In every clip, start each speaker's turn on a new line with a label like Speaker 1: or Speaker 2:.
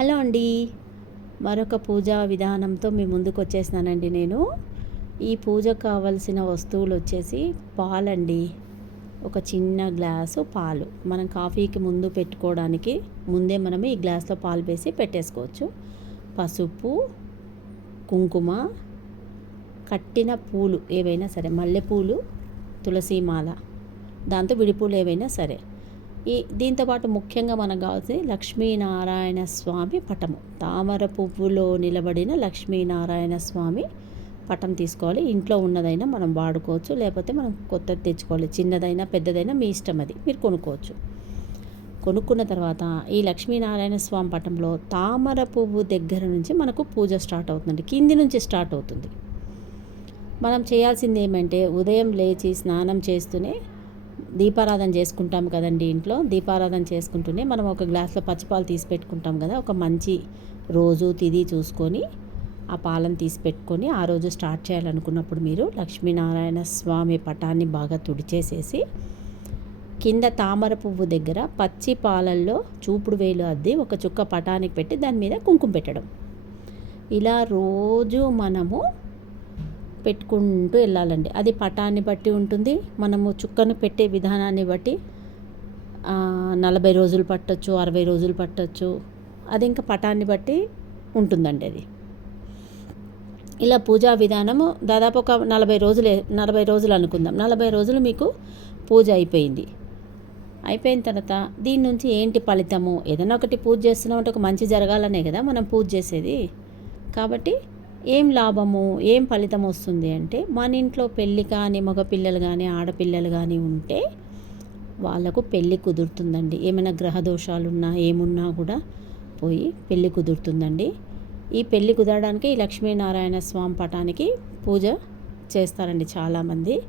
Speaker 1: Hello అండి. మరొక పూజా విధానంతో మీ ముందుకు వచ్చేసినానండి నేను. ఈ పూజకు కావలసిన వస్తువులు వచ్చేసి పాలండి. ఒక చిన్న గ్లాసు పాలు. మనం కాఫీకి ముందు పెట్టుకోవడానికి ముందే మనం ఈ గ్లాస్లో పాలు వేసి పెట్టేసుకోవచ్చు. పసుపు కుంకుమ కట్టిన పూలు ఏవైనా సరే మల్లెపూలు తులసి మాల దాంతో విడిపూలు ఏవైనా సరే. ఈ దీంతోపాటు ముఖ్యంగా మనకు కావాల్సింది లక్ష్మీనారాయణ స్వామి పటము. తామర పువ్వులో నిలబడిన లక్ష్మీనారాయణ స్వామి పటం తీసుకోవాలి. ఇంట్లో ఉన్నదైనా మనం వాడుకోవచ్చు. లేకపోతే మనం కొత్తది తెచ్చుకోవాలి. చిన్నదైనా పెద్దదైనా మీ ఇష్టం అది. మీరు కొనుక్కోవచ్చు. కొనుక్కున్న తర్వాత ఈ లక్ష్మీనారాయణ స్వామి పటంలో తామర పువ్వు దగ్గర నుంచి మనకు పూజ స్టార్ట్ అవుతుందండి. కింది నుంచి స్టార్ట్ అవుతుంది. మనం చేయాల్సింది ఏమంటే ఉదయం లేచి స్నానం చేస్తూనే దీపారాధన చేసుకుంటాం కదండి ఇంట్లో. దీపారాధన చేసుకుంటూనే మనం ఒక గ్లాస్లో పచ్చిపాలు తీసి పెట్టుకుంటాం కదా. ఒక మంచి రోజు తిది చూసుకొని ఆ పాలను తీసి పెట్టుకొని ఆ రోజు స్టార్ట్ చేయాలనుకున్నప్పుడు మీరు లక్ష్మీనారాయణ స్వామి పటాన్ని బాగా తుడిచేసేసి కింద తామర పువ్వు దగ్గర పచ్చి పాలల్లో చూపుడు వేలు అద్ది ఒక చుక్క పటానికి పెట్టి దాని మీద కుంకుమ పెట్టడం. ఇలా రోజు మనము పెట్టుకుంటూ వెళ్ళాలండి. అది పటాన్ని బట్టి ఉంటుంది. మనము చుక్కను పెట్టే విధానాన్ని బట్టి నలభై రోజులు పట్టచ్చు అరవై రోజులు పట్టచ్చు. అది ఇంకా పటాన్ని బట్టి ఉంటుందండి అది. ఇలా పూజా విధానము దాదాపు ఒక నలభై రోజులే నలభై రోజులు అనుకుందాం. నలభై రోజులు మీకు పూజ అయిపోయింది. అయిపోయిన తర్వాత దీని నుంచి ఏంటి ఫలితము? ఏదైనా ఒకటి పూజ చేస్తున్నామంటే ఒక మంచి జరగాలనే కదా మనం పూజ చేసేది. కాబట్టి ఏం లాభము ఏం ఫలితం వస్తుంది అంటే మన ఇంట్లో పెళ్ళి కానీ మగపిల్లలు కానీ ఆడపిల్లలు కానీ ఉంటే వాళ్ళకు పెళ్ళి కుదురుతుందండి. ఏమైనా గ్రహ ఏమున్నా కూడా పోయి పెళ్ళి కుదురుతుందండి. ఈ పెళ్ళి కుదరడానికి ఈ లక్ష్మీనారాయణ స్వామి పటానికి పూజ చేస్తారండి చాలామంది.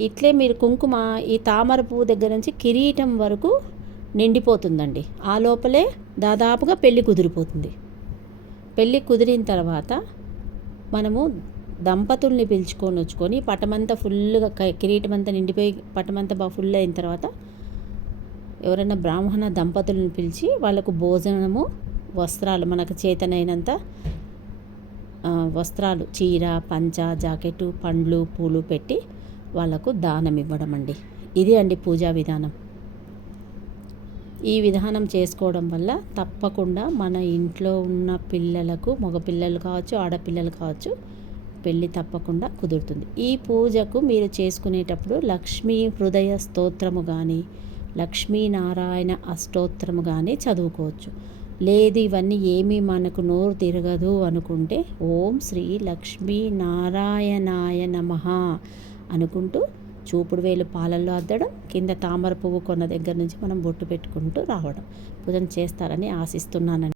Speaker 1: ఇట్లే మీరు కుంకుమ ఈ తామర పువ్వు దగ్గర నుంచి కిరీటం వరకు నిండిపోతుందండి. ఆ లోపలే దాదాపుగా పెళ్ళి కుదిరిపోతుంది. పెళ్ళి కుదిరిన తర్వాత మనము దంపతుల్ని పిలుచుకొని వచ్చుకొని పటమంతా ఫుల్గా కిరీటం అంతా నిండిపోయి పటమంతా బాగా ఫుల్ అయిన తర్వాత ఎవరైనా బ్రాహ్మణ దంపతులను పిలిచి వాళ్ళకు భోజనము వస్త్రాలు మనకు చేతనైనంత వస్త్రాలు చీర పంచ జాకెట్ పండ్లు పూలు పెట్టి వాళ్ళకు దానం ఇవ్వడం అండి ఇది అండి పూజా విధానం. ఈ విధానం చేసుకోవడం వల్ల తప్పకుండా మన ఇంట్లో ఉన్న పిల్లలకు మగపిల్లలు కావచ్చు ఆడపిల్లలు కావచ్చు పెళ్ళి తప్పకుండా కుదురుతుంది. ఈ పూజకు మీరు చేసుకునేటప్పుడు లక్ష్మీ హృదయ స్తోత్రము కానీ లక్ష్మీనారాయణ అష్టోత్తరము కానీ చదువుకోవచ్చు. లేదు ఇవన్నీ ఏమీ మనకు నోరు తిరగదు అనుకుంటే ఓం శ్రీ లక్ష్మీ నారాయణాయ నమ అనుకుంటూ చూపుడు వేలు పాలల్లో అద్దడం కింద తామర పువ్వు కొన్న దగ్గర నుంచి మనం బొట్టు పెట్టుకుంటూ రావడం. పూజను చేస్తారని ఆశిస్తున్నానండి.